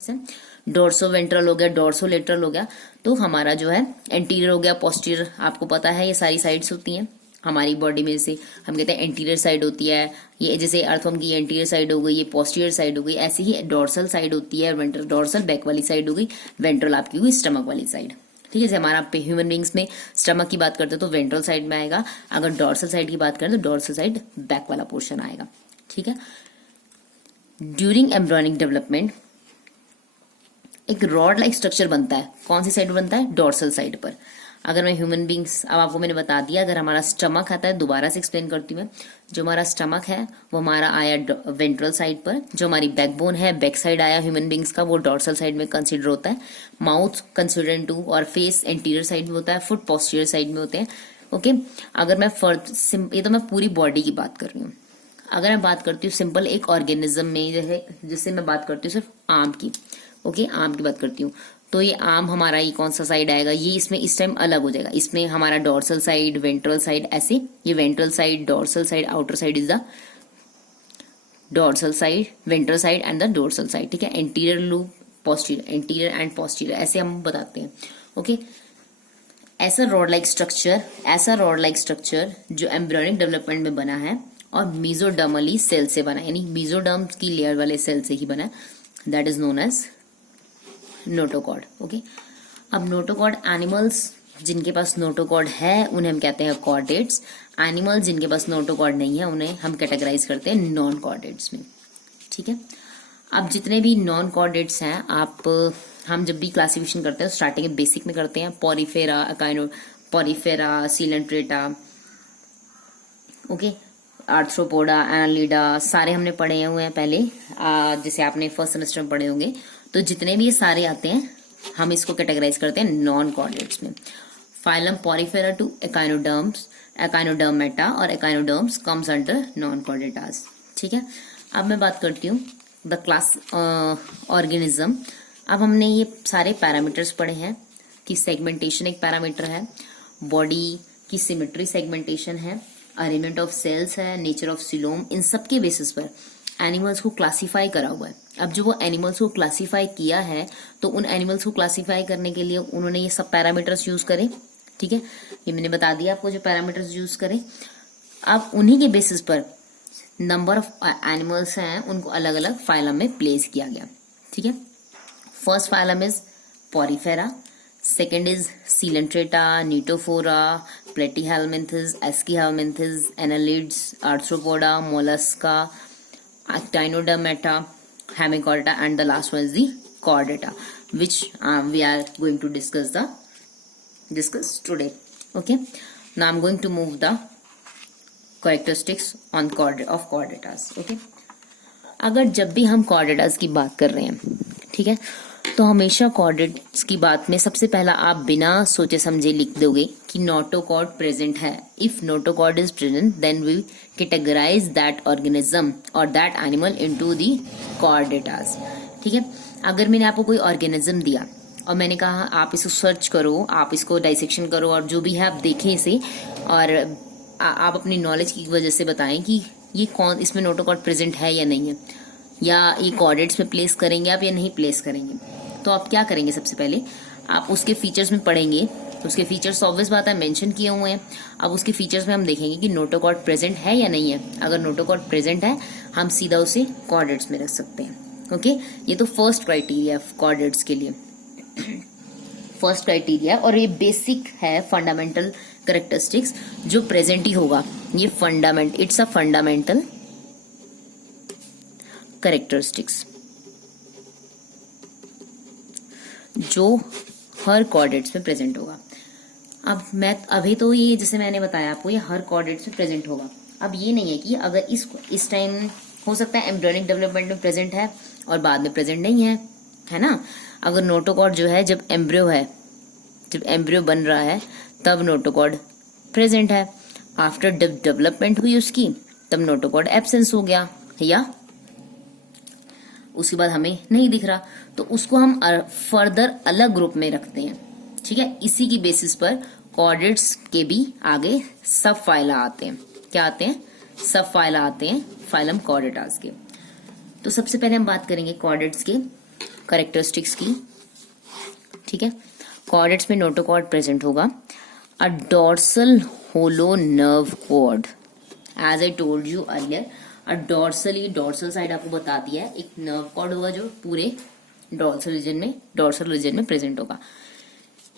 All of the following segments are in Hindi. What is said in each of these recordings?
डोर्सो वेंट्रल हो गया, डोर्सो लेटरल हो गया। तो हमारा जो है एंटीरियर हो गया, पोस्टीरियर आपको पता है ये सारी साइड्स होती हैं हमारी बॉडी में से। हम कहते हैं एंटीरियर साइड होती है ये, जैसे अर्थवर्म की एंटीरियर साइड हो गई, ये पोस्टीरियर साइड हो गई। ऐसे ही डोर्सल साइड होती है वेंट्रल, डोर्सल बैक वाली साइड हो गई, वेंट्रल आपकी हुई स्टमक वाली साइड। ठीक है, जैसे हमारा ह्यूमन बींग्स में स्टमक की बात करते हैं तो वेंट्रल साइड में आएगा, अगर डोर्सल साइड की बात करें तो डोर्सल साइड बैक वाला पोर्शन आएगा। ठीक है, ड्यूरिंग एम्ब्रियोनिक डेवलपमेंट एक रॉड लाइक स्ट्रक्चर बनता है। कौन सी साइड बनता है? डोर्सल साइड पर। अगर मैं ह्यूमन बींग्स, अब आपको मैंने बता दिया, अगर हमारा स्टमक आता है, दोबारा से एक्सप्लेन करती हूँ मैं, जो हमारा स्टमक है वो हमारा आया वेंट्रल साइड पर। जो हमारी बैकबोन है, बैक साइड आया ह्यूमन बींग्स का, वो डोर्सल साइड में कंसिडर होता है। माउथ कंसिडर टू, और फेस एंटीरियर साइड में होता है, फुट पोस्टीरियर साइड में होते हैं। ओके, अगर मैं ये तो मैं पूरी बॉडी की बात कर रही हूँ। अगर मैं बात करती हूँ सिंपल एक ऑर्गेनिज्म में, जैसे जिससे मैं बात करती हूँ सिर्फ आम की, ओके, आम की बात करती हूँ, तो ये आम हमारा ये कौन सा साइड आएगा, ये इसमें इस टाइम अलग हो जाएगा। इसमें हमारा डोर्सल साइड, वेंट्रल साइड, ऐसे ये ventral side, dorsal side, outer side is the dorsal side, ventral side and the dorsal side. ठीक है, anterior loop, posterior, anterior and posterior, ऐसे हम बताते हैं। ओके, ऐसा रॉड लाइक स्ट्रक्चर जो एम्ब्रियोनिक डेवलपमेंट में बना है और मीजोडर्मली सेल से बना है, यानी मीजोडर्म की लेयर वाले सेल से ही बना है, that is known as notochord. Okay, अब नोटोकॉर्ड एनिमल्स जिनके पास नोटोकॉर्ड है उन्हें हम कहते हैं कॉर्डेट्स। एनिमल्स जिनके पास नोटोकॉर्ड नहीं है उन्हें हम कैटेगराइज करते हैं नॉन कॉर्डेट्स में। ठीक है, अब जितने भी नॉन कॉर्डेट्स हैं, हम जब भी क्लासिफिकेशन करते हैं स्टार्टिंग में बेसिक में करते हैं, Porifera, Porifera, Coelenterata, okay, arthropoda, Annelida, सारे हमने पढ़े हुए हैं पहले, जैसे आपने फर्स्ट सेमेस्टर में पढ़े होंगे। तो जितने भी ये सारे आते हैं हम इसको कैटेगराइज करते हैं नॉन कॉर्डेट्स में। Phylum porifera to echinoderms, echinodermata और एकाइनोडर्म्स कम्स अंडर नॉन कॉर्डेटास। ठीक है, अब मैं बात करती हूँ द क्लास ऑर्गेनिज्म। अब हमने ये सारे पैरामीटर्स पढ़े हैं कि सेगमेंटेशन एक पैरामीटर है, बॉडी की सिमेट्री सेगमेंटेशन है, अरेंजमेंट ऑफ सेल्स है, नेचर ऑफ सिलोम, इन सब के बेसिस पर एनिमल्स को क्लासिफाई करा हुआ है। अब जो वो एनिमल्स को क्लासिफाई किया है तो उन एनिमल्स को क्लासिफाई करने के लिए उन्होंने ये सब पैरामीटर्स यूज करे। ठीक है, ये मैंने बता दिया आपको जो पैरामीटर्स यूज करें। अब उन्हीं के बेसिस पर नंबर ऑफ एनिमल्स हैं उनको अलग अलग फाइलम में प्लेस किया गया। ठीक है, first phylum is Porifera, second is Coelenterata, Ctenophora, Platyhelminthes, Aschelminthes, annelids, Arthropoda, Mollusca, actinodermata, hemichordata, and the last one is the chordata, which we are going to discuss today. Okay, now I'm going to move the characteristics on of chordatas. Okay, अगर जब भी हम chordatas की बात कर रहे हैं, ठीक है, तो हमेशा कॉर्डेट्स की बात में सबसे पहला आप बिना सोचे समझे लिख दोगे कि नोटोकॉर्ड प्रेजेंट है। If notochord is present then we categorise that organism और that animal into the chordatas. ठीक है, अगर मैंने आपको कोई ऑर्गेनिज्म दिया और मैंने कहा आप इसको सर्च करो, आप इसको डाइसेक्शन करो और जो भी है आप देखें इसे, और आप अपनी नॉलेज की वजह से बताएं कि ये कौन, इसमें नोटोकॉर्ड प्रेजेंट है या नहीं है, या ये कॉर्डेट्स में प्लेस करेंगे आप या नहीं प्लेस करेंगे। तो आप क्या करेंगे, सबसे पहले आप उसके फीचर्स में पढ़ेंगे। तो उसके फीचर्स ऑब्वियस बात है मेंशन किए हुए हैं। अब उसके फीचर्स में हम देखेंगे कि नोटोकॉर्ड प्रेजेंट है या नहीं है। अगर नोटोकॉर्ड प्रेजेंट है हम सीधा उसे कॉर्डेट्स में रख सकते हैं। ओके, ये तो फर्स्ट क्राइटेरिया कॉर्डेट्स के लिए, फर्स्ट क्राइटेरिया, और ये बेसिक है, फंडामेंटल कैरेक्टरिस्टिक्स जो प्रेजेंट ही होगा। ये इट्स अ फंडामेंटल कैरेक्टरिस्टिक्स जो हर कॉर्डेट्स में प्रेजेंट होगा। अब मैं अभी तो ये जैसे मैंने बताया आपको, ये हर कॉर्डेट्स में प्रेजेंट होगा। अब ये नहीं है कि अगर इस टाइम हो सकता है एम्ब्रियोनिक डेवलपमेंट में प्रेजेंट है और बाद में प्रेजेंट नहीं है, है ना। अगर नोटोकॉर्ड जो है जब एम्ब्रियो बन रहा है तब नोटोकॉर्ड प्रेजेंट है, आफ्टर डेवलपमेंट हुई उसकी तब नोटोकॉर्ड एब्सेंस हो गया, या उसके बाद हमें नहीं दिख रहा, तो उसको हम फर्दर अलग ग्रुप में रखते हैं। ठीक है, इसी की बेसिस पर कॉर्डेट्स के भी आगे सब फाइला आते हैं। क्या आते हैं? सब फाइला आते हैं फाइलम कॉर्डेटास के। तो सबसे पहले हम बात करेंगे कॉर्डेट्स के करेक्टरिस्टिक्स की, ठीक है। कॉर्डेट्स में नोटोकॉर्ड प्रेजेंट होगा। A dorsal hollow nerve cord, as I told you earlier, a dorsal side आपको बताती है, एक नर्व कॉर्ड होगा जो पूरे डोर्सल रीजन में प्रेजेंट होगा।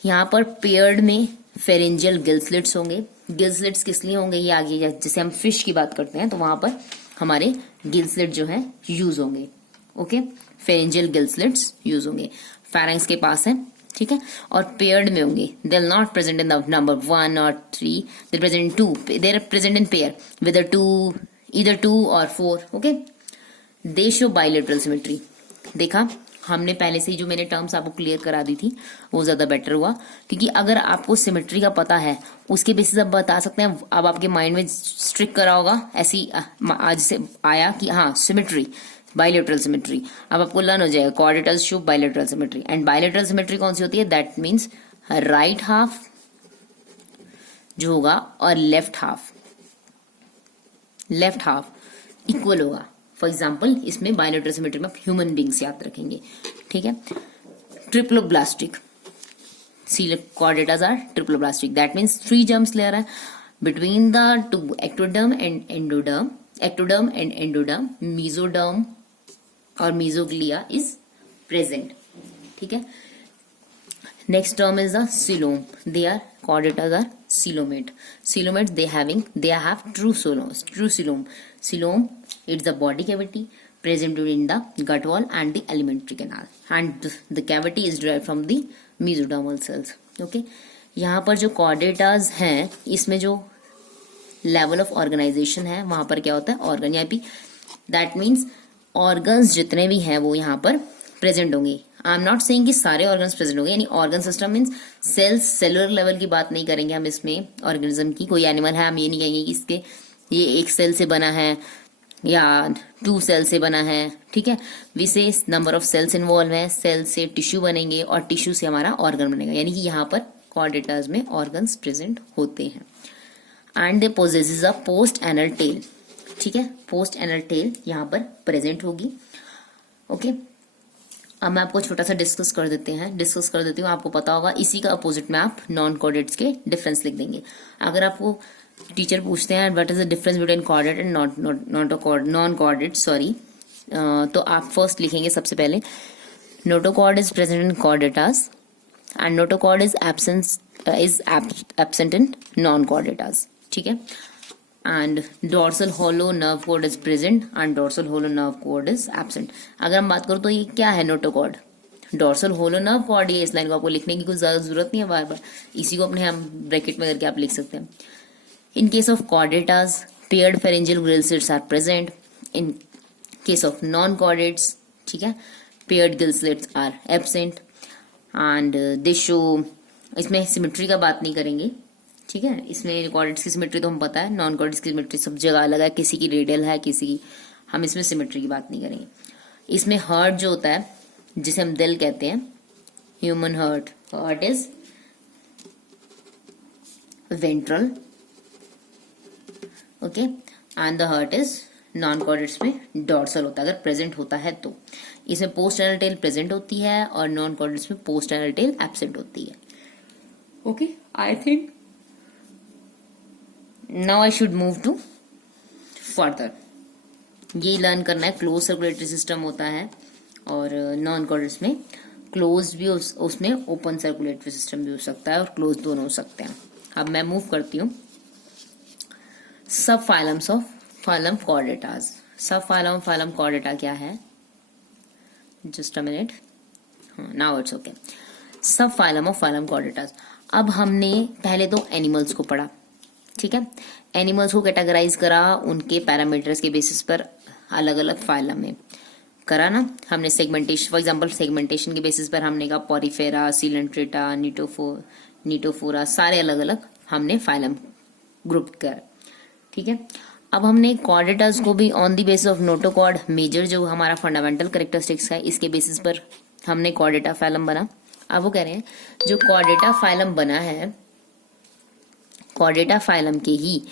यहाँ पर पेयर्ड में फेरेंजियल गिलस्लिट्स होंगे। गिलस्लिट्स किस लिए होंगे ये आगे, जैसे हम फिश की बात करते हैं तो वहां पर हमारे गिलस्लिट जो है यूज होंगे। ओके, फेरेंजियल गिलस्लिट्स यूज होंगे, फेरेंक्स के पास है, ठीक है। और पेयर्ड में होंगे, they are not present in the number 1 और 3, they are present in 2, they are present in pair with 2, either 2 और 4। Okay, they show bilateral symmetry. देखा हमने पहले से ही जो मैंने टर्म्स आपको क्लियर करा दी थी वो ज्यादा बेटर हुआ, क्योंकि अगर आपको सिमेट्री का पता है उसके बेसिस आप बता सकते हैं। अब आपके माइंड में स्ट्रिक करा होगा ऐसी आज से आया कि हाँ सिमेट्री, बाइलेटरल सिमेट्री, अब आपको लर्न हो जाएगा chordates show bilateral symmetry. And bilateral symmetry कौन सी होती है, दैट मीन्स राइट हाफ जो होगा और लेफ्ट हाफ इक्वल होगा। फॉर एग्जाम्पल इसमें बाइलेटरल सिमेट्री में आप ह्यूमन बींग्स याद रखेंगे, ठीक है। Triploblastic chordates are triploblastic, that means 3 germs layer है between the 2 ectoderm and endoderm, mesoderm और मीजोग्लिया इज प्रेजेंट, ठीक है। Next term is the coelom. Their chordata are coelomate. Coelomates they have true coelom. Coelom, it's the body cavity present in the gut wall and the alimentary canal, and the cavity is derived from the mesodermal cells. Okay, यहाँ पर जो chordatas हैं इसमें जो level of organization है वहां पर क्या होता है, organ या भी, that means organs जितने भी हैं वो यहाँ पर प्रेजेंट होंगे। आई एम नॉट सेइंग कि सारे ऑर्गन्स प्रेजेंट होंगे, यानी organ system means cells, cellular level की बात नहीं करेंगे हम इसमें। ऑर्गेनिज्म की कोई एनिमल है हम ये नहीं कहेंगे कि इसके ये 1 सेल से बना है या 2 सेल से बना है, ठीक है। विशेष नंबर ऑफ सेल्स इन्वॉल्व है, सेल से टिश्यू बनेंगे और टिश्यू से हमारा ऑर्गन बनेगा, यानी कि यहाँ पर कॉर्डेटास में ऑर्गन्स प्रेजेंट होते हैं। And they possesses a post anal tell, ठीक है, पोस्ट एनल टेल यहाँ पर प्रेजेंट होगी। ओके, अब मैं आपको छोटा सा डिस्कस कर देती हूँ, आपको पता होगा। इसी का अपोजिट में आप नॉन कॉर्डेट्स के डिफरेंस लिख देंगे। अगर आपको टीचर पूछते हैं what is the difference between chordate and non chordate, sorry, तो आप फर्स्ट लिखेंगे सबसे पहले notochord is present in chordates and notochord is absent in non कॉर्डेटास, ठीक है। And dorsal hollow nerve cord is present and dorsal hollow nerve cord is absent. अगर हम बात करें तो ये क्या है, notochord, dorsal hollow nerve cord. ये इस लाइन को आपको लिखने की कुछ ज्यादा जरूरत नहीं है, बार बार इसी को अपने हम ब्रैकेट में करके आप लिख सकते हैं। In case of chordates paired pharyngeal gill slits are present. In case of non chordates, ठीक है, paired gill slits are absent and they show, इसमें सिमेट्री का बात नहीं करेंगे, ठीक है। इसमें कॉर्डेट्स की सिमेट्री तो हम पता है, नॉन कॉर्डेट्स की सिमेट्री सब जगह अलग है, किसी की रेडियल है किसी की, हम इसमें सिमेट्री की बात नहीं करेंगे। इसमें हार्ट जो होता है जिसे हम दिल कहते हैं, human heart is ventral, okay, and the heart is non chordates में डॉर्सल होता है अगर प्रेजेंट होता है तो। इसमें पोस्ट एनल टेल प्रेजेंट होती है और नॉन कॉर्डेट्स में पोस्ट एनल टेल एब्सेंट होती है। Okay, I think now I should move to further. ये लर्न करना है, क्लोज सर्कुलेटरी सिस्टम होता है और नॉन कॉर्डेट्स में क्लोज भी उसमें ओपन सर्कुलेटरी सिस्टम भी हो सकता है और क्लोज दोनों हो सकते हैं। अब मैं मूव करती हूँ सब फाइलम्स ऑफ फाइलम कॉर्डेटास। सब फाइलम कॉर्डेटा क्या है, just a minute, now it's okay. सब फाइलम ऑफ फाइलम कॉर्डेटास। अब हमने पहले तो एनिमल्स को पढ़ा, ठीक है, एनिमल्स को कैटेगराइज करा उनके पैरामीटर्स के बेसिस पर अलग अलग फाइलम में करा ना हमने। सेगमेंटेशन, फॉर एग्जांपल सेगमेंटेशन के बेसिस पर हमने कहा पॉरीफेरा, सीलेंट्रेटा, नीटोफोरा, सारे अलग अलग हमने फाइलम ग्रुप करा, ठीक है। अब हमने कॉर्डेटास को भी on the basis of notochord major जो हमारा फंडामेंटल कैरेक्टरिस्टिक्स है इसके बेसिस पर हमने कॉर्डेटा फाइलम बना। अब वो कह रहे हैं जो कॉर्डेटा फाइलम बना है, कॉर्डेटा फाइलम के ही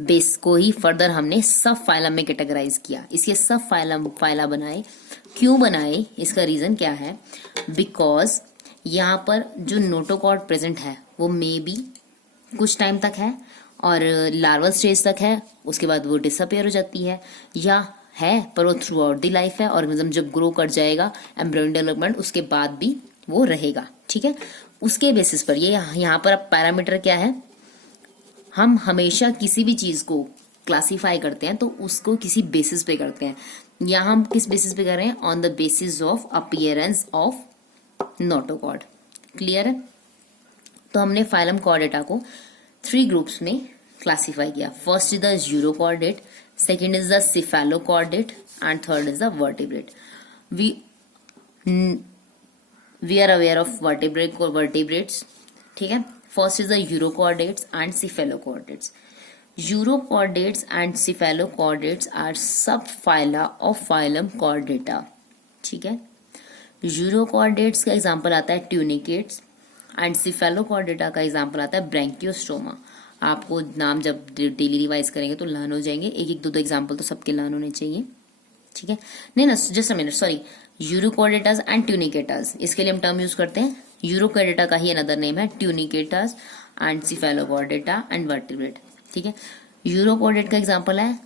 बेस को ही फर्दर हमने सब फाइलम में कैटेगराइज किया। इसके सब फाइला बनाए क्यों बनाए, इसका रीजन क्या है, बिकॉज यहाँ पर जो नोटोकॉर्ड प्रेजेंट है वो मे बी कुछ टाइम तक है और लार्वल स्टेज तक है, उसके बाद वो डिसअपेयर हो जाती है, या है पर वो थ्रू आउट दी लाइफ है, ऑर्गेनिज्म जब ग्रो कर जाएगा एम्ब्रियोनिक डेवलपमेंट उसके बाद भी वो रहेगा। ठीक है, उसके बेसिस पर ये यहाँ पर अब पैरामीटर क्या है, हम हमेशा किसी भी चीज को क्लासिफाई करते हैं तो उसको किसी बेसिस पे करते हैं। यहाँ हम किस बेसिस पे कर रहे हैं, on the basis of appearance of notochord. Clear है? तो हमने फाइलम कॉर्डेटा को 3 ग्रुप्स में क्लासिफाई किया। First is the urochordate, second is the cephalochordate and third is the vertebrate. We are aware of vertebrates. ठीक है, first is the urochordates and cephalochordates. Urochordates and cephalochordates are sub phyla of phylum chordata. ठीक है, यूरोकॉर्डेट्स का एग्जांपल आता है ट्यूनिकेट्स एंड सिफेलोकॉर्डेटा का एग्जांपल आता है ब्रैंकियोस्टोमा। आपको नाम जब डेली रिवाइज करेंगे तो लर्न हो जाएंगे, एक एक दो एग्जांपल तो सबके लर्न होने चाहिए। ठीक है, नहीं ना, just a minute, sorry, urochordates and tunicates, इसके लिए हम टर्म यूज करते हैं। यूरोकॉर्डेटा का ही अनदर नेम है tunicates and Cephalochordata and vertebrate. ठीक है, यूरोकॉर्डेट का एग्जांपल है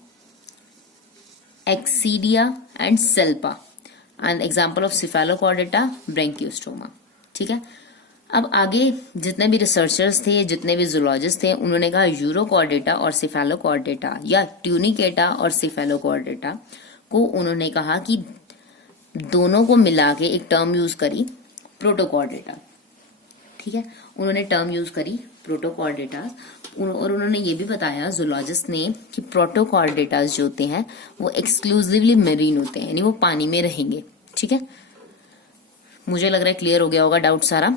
Ascidia and Salpa and example of Cephalochordata Branchiostoma. ठीक है, अब आगे जितने भी रिसर्चर्स थे, जितने भी जूलॉजिस्ट थे, उन्होंने कहा यूरोकॉर्डेटा और सिफेलोकॉर्डेटा या ट्यूनिकेटा और सिफेलोकॉर्डेटा को उन्होंने कहा कि दोनों को मिला के एक टर्म यूज करी, प्रोटोकॉर्डेटा। ठीक है, उन्होंने टर्म यूज करी प्रोटोकॉर्डेटा और उन्होंने ये भी बताया जूलॉजिस्ट ने कि प्रोटोकॉर्डेटास जो होते हैं वो एक्सक्लूसिवली मेरीन होते हैं, यानी वो पानी में रहेंगे। ठीक है, मुझे लग रहा है क्लियर हो गया होगा डाउट सारा।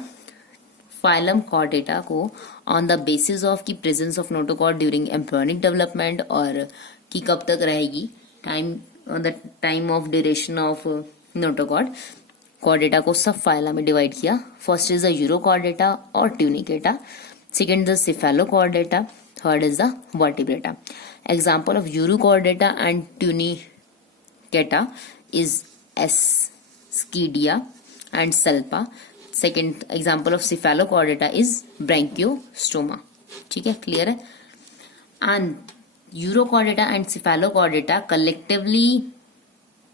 फाइलम कॉर्डेटा को ऑन द बेसिस ऑफ की presence of notochord during embryonic development और कि कब तक रहेगी, time the time of duration of notochord, Chordata को सब फाइला में डिवाइड किया। फर्स्ट इज द यूरोकॉर्डेटा और Tunicata, second the Cephalochordata, third is the Vertebrata. Example of Urochordata and Tunicata is Ascidia and Salpa. Second example of Cephalochordata is Branchiostoma. ठीक है, क्लियर है? And urochordata and cephalochordata collectively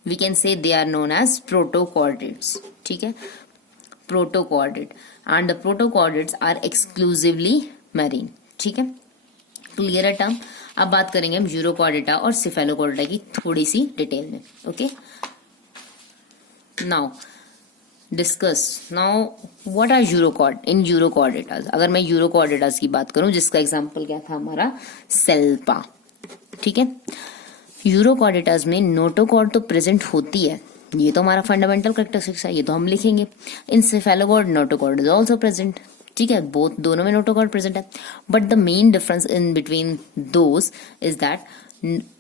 we can say they are known as protochordates. ठीक है, protochordate and the protochordates are exclusively marine. ठीक है, क्लियर है टर्म? अब बात करेंगे हम यूरोकॉर्डेटा और सिफेलोकॉर्डेटा की थोड़ी सी डिटेल में। Okay, now discuss now what are urochordates. अगर मैं यूरोकॉर्डेटास की बात करूं जिसका एग्जांपल क्या था हमारा, सेल्पा। ठीक है, यूरोकॉर्डेटास में नोटोकॉर्ड तो प्रेजेंट होती है, ये तो हमारा फंडामेंटल कैरेक्टरिस्टिक्स है, ये तो हम लिखेंगे। In cephalochord notochord is also present. ठीक है, बोथ दोनों में नोटोकॉर्ड प्रेजेंट है, but the main difference in between those is that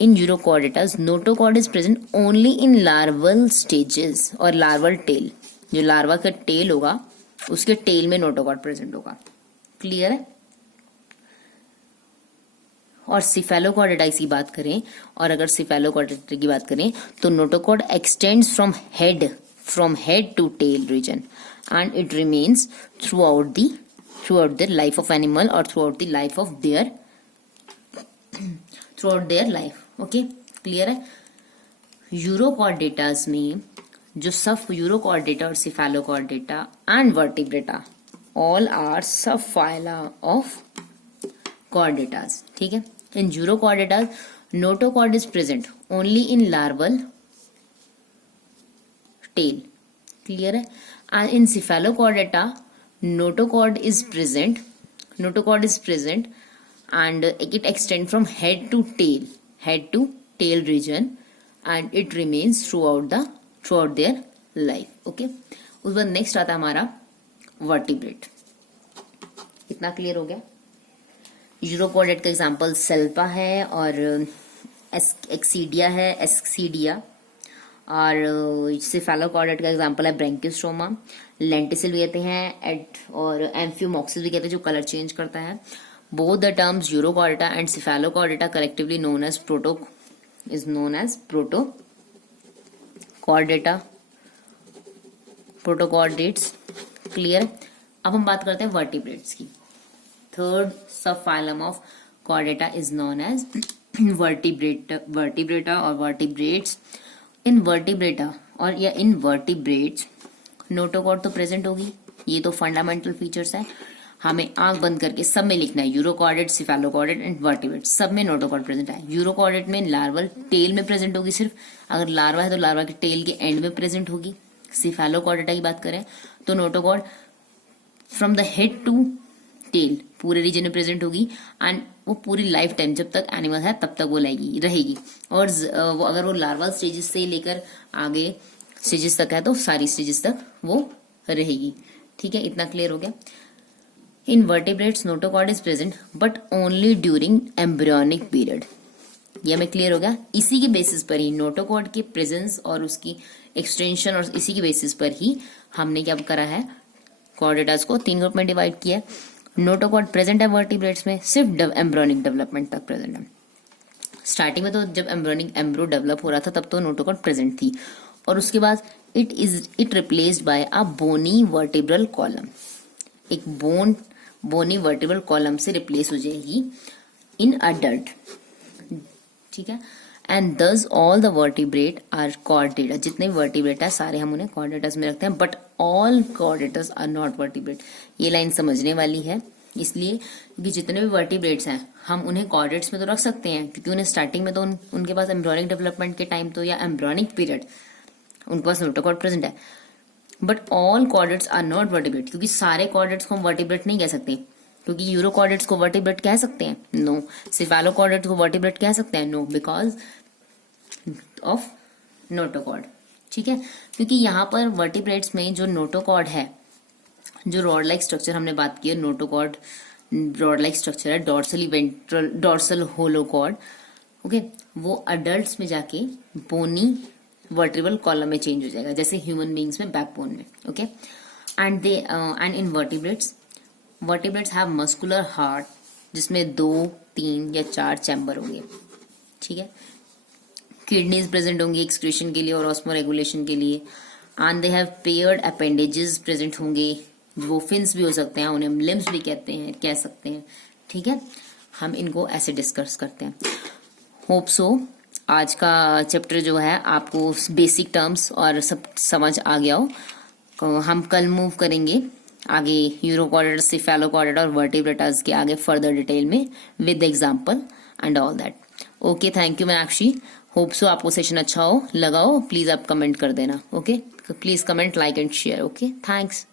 in urochordates notochord is present only in larval stages और लार्वल टेल। जो लार्वा का टेल होगा उसके टेल में नोटोकॉर्ड प्रेजेंट होगा। क्लियर है? और सिफेलोकॉर्डेटा की बात करें, और अगर सिफेलोकॉर्डेटा की बात करें तो notochord extends from head to tail region and it remains throughout their life of animal और throughout the life of their life. Okay, clear है? यूरोकॉर्डेटास में जो सब यूरोकॉर्डेटा और Cephalochordata and Vertebrata all are sub phyla of chordates. ठीक है, in urochordates notochord is present only in larval tail. Clear है? And in Cephalochordata notochord is present and it extends from head to tail region and it remains throughout their life. Okay, उसके बाद नेक्स्ट आता है हमारा वर्टिब्रेट। इतना क्लियर हो गया? यूरोकॉर्डेट का एग्जांपल सेल्पा है और एक्सीडिया और सिफेलोकॉर्डेट का एग्जांपल है ब्रैंकियोस्टोमा। लेंटिसिल भी कहते हैं और एम्फियोमॉक्सिस भी कहते हैं जो कलर चेंज करता है। Both the terms urochordata and cephalochordata collectively known as protochordata protochordates clear. अब हम बात करते हैं वर्टिब्रेट्स की। Third sub phylum of chordata is known as vertebrata और वर्टिब्रेट्स। इन वर्टिब्रेटा और या इन वर्टिब्रेट्स नोटोकॉर्ड तो प्रेजेंट होगी, ये तो फंडामेंटल फीचर्स है। हमें आंख बंद करके सब में लिखना है, यूरोकॉर्डेट, सिफेलोकॉर्डेट एंड वर्टिब्रेट, सब में नोटोकॉर्ड प्रेजेंट है। यूरोकॉर्डेट में लार्वल टेल में प्रेजेंट होगी सिर्फ, अगर लार्वा है तो लार्वा के टेल के एंड में प्रेजेंट होगी। सिफेलोकॉर्डेटा की बात करें तो notochord from the head to tail पूरे रीजन में प्रेजेंट होगी एंड वो पूरी लाइफ टाइम जब तक एनिमल है तब तक वो रहेगी। और वो अगर वो लार्वल स्टेजेस से लेकर आगे स्टेजेस तक है तो सारी स्टेजेस तक वो रहेगी। ठीक है, इतना क्लियर हो गया। In vertebrates notochord is present but only during embryonic period. ये हमें क्लियर हो गया। इसी के बेसिस पर ही नोटोकॉर्ड की प्रेजेंस और उसकी एक्सटेंशन और इसी के बेसिस पर ही हमने क्या करा है, कॉर्डेटास को 3 ग्रुप में डिवाइड किया है। नोटोकॉर्ड प्रेजेंट है वर्टिब्रेट्स में सिर्फ एम्ब्रियोनिक डेवलपमेंट तक प्रेजेंट है। स्टार्टिंग में तो जब एम्ब्रो डेवलप हो रहा था तब तो नोटोकॉर्ड प्रेजेंट थी, और उसके बाद it replaced by a bony vertebral column. एक बोनी वर्टिब्रल कॉलम से रिप्लेस हो जाएगी इन अडल्ट। ठीक है, and thus all the vertebrate are Chordata. जितने वर्टिब्रेट है सारे हम उन्हें कॉर्डेटस में रखते हैं, but all chordates are not vertebrate. ये लाइन समझने वाली है, इसलिए कि जितने भी वर्टिब्रेट्स हैं हम उन्हें कॉर्डेट्स में तो रख सकते हैं क्योंकि उन्हें स्टार्टिंग में तो उनके पास एम्ब्रियोनिक डेवलपमेंट के टाइम तो या एम्ब्रियोनिक पीरियड उनके पास नोटोकॉर्ड प्रेजेंट है। But all chordates are not vertebrate, क्योंकि सारे कॉर्डेट्स को हम वर्टिब्रेट नहीं कह सकते, क्योंकि यूरोकॉर्डेट्स को वर्टिब्रेट कह सकते हैं, नो। सिफेलोकॉर्डेट्स को वर्टिब्रेट कह सकते हैं, नो, बिकॉज ऑफ नोटोकॉर्ड। ठीक है, क्योंकि यहाँ पर वर्टिब्रेट्स में जो नोटोकॉर्ड है, जो रॉड लाइक स्ट्रक्चर हमने बात की है, नोटोकॉर्ड रॉड लाइक स्ट्रक्चर है, डॉर्सली वेंट्रल डॉर्सल होलोकॉर्ड, ओके, वो अडल्ट्स में जाके बोनी वर्टिब्रल कॉलम में चेंज हो जाएगा, जैसे ह्यूमन बींग्स में बैकबोन में, okay. And in vertebrates have muscular heart जिसमें 2, 3 या 4 चैम्बर होंगे। ठीक है, किडनीज प्रेजेंट होंगी एक्सक्रीशन के लिए और ऑस्मो रेगुलेशन के लिए, and they have paired appendages present होंगे, वो फिन्स भी हो सकते हैं, उन्हें हम लिम्स भी कह सकते हैं। ठीक है, हम इनको ऐसे डिस्कस करते हैं। होप सो आज का चैप्टर जो है आपको बेसिक टर्म्स और सब समझ आ गया हो। हम कल मूव करेंगे आगे यूरोकॉर्डेटा, सिफेलोकॉर्डेटा और वर्टिब्रेटास के आगे फर्दर डिटेल में with example and all that. Okay, thank you Meenakshi. Hope so आपको सेशन अच्छा हो लगा हो, प्लीज आप कमेंट कर देना। Okay, please comment, like and share. Okay, thanks.